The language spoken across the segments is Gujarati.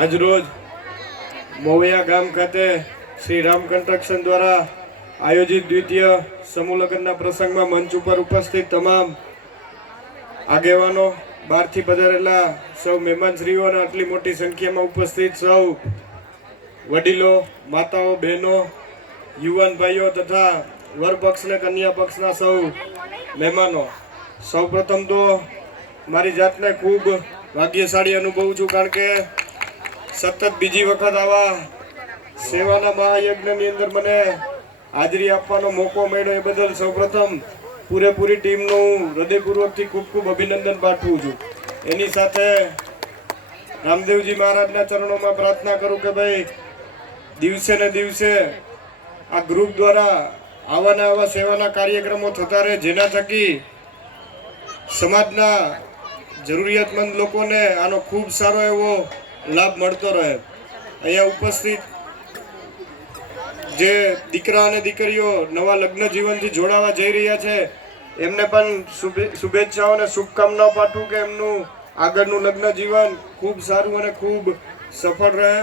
આજરોજ મોવૈયા ગામ ખાતે શ્રી રામ કન્સ્ટ્રક્શન દ્વારા આયોજિત દ્વિતીય સમૂહ લગ્નના પ્રસંગમાં મંચ ઉપર ઉપસ્થિત તમામ આગેવાનો, બહારથી પધારેલા સૌ મહેમાનશ્રીઓ અને આટલી મોટી સંખ્યામાં ઉપસ્થિત સૌ વડીલો, માતાઓ, બહેનો, યુવાન ભાઈઓ તથા વર પક્ષ અને કન્યા પક્ષના સૌ મહેમાનો, સૌપ્રથમ તો મારી જાતને ખૂબ ભાગ્યશાળી અનુભવું છું, કારણ કે સતત બીજી વખત આવા સેવાના મહાયજ્ઞની અંદર મને હાજરી આપવાનો મોકો મળ્યો એ બદલ સૌપ્રથમ પૂરેપૂરી ટીમનું હું હૃદયપૂર્વકથી ખૂબ ખૂબ અભિનંદન પાઠવું છું. એની સાથે રામદેવજી મહારાજના ચરણોમાં પ્રાર્થના કરું કે ભાઈ દિવસે ને દિવસે આ ગ્રુપ દ્વારા આવા સેવાના કાર્યક્રમો થતા રહે, જેના થકી સમાજના જરૂરિયાતમંદ લોકોને આનો ખૂબ સારો એવો લાભ મળતો રહે. અહીંયા ઉપસ્થિત જે દીકરા અને દીકરીઓ નવા લગ્ન જીવનથી જોડાવા જઈ રહ્યા છે એમને પણ શુભેચ્છાઓ અને શુભકામનાઓ પાઠવું કે એમનું આગળનું લગ્ન જીવન ખૂબ સારું અને ખૂબ સફળ રહે.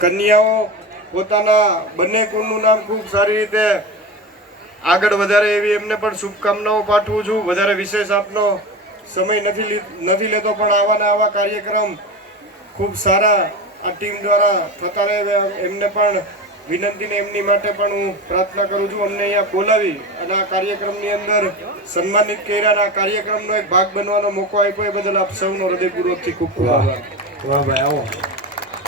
કન્યાઓ પોતાના બંને કુળનું નામ ખૂબ સારી રીતે આગળ વધારે એવી એમને પણ શુભકામનાઓ પાઠવું છું. વધારે વિશેષ આપનો સમય નથી લેતો, પણ આવા કાર્યક્રમ ખૂબ સારા આ ટીમ દ્વારા થતા રહે એમને પણ વિનંતીને એમની માટે પણ હું પ્રાર્થના કરું છું. અમને અહીંયા બોલાવી અને આ કાર્યક્રમની અંદર સન્માનિત કર્યા અને આ કાર્યક્રમનો એક ભાગ બનવાનો મોકો આપ્યો એ બદલ આપ સૌનો હૃદયપૂર્વકથી ખૂબ ખૂબ આભાર. વાહ ભાઈ, આવો.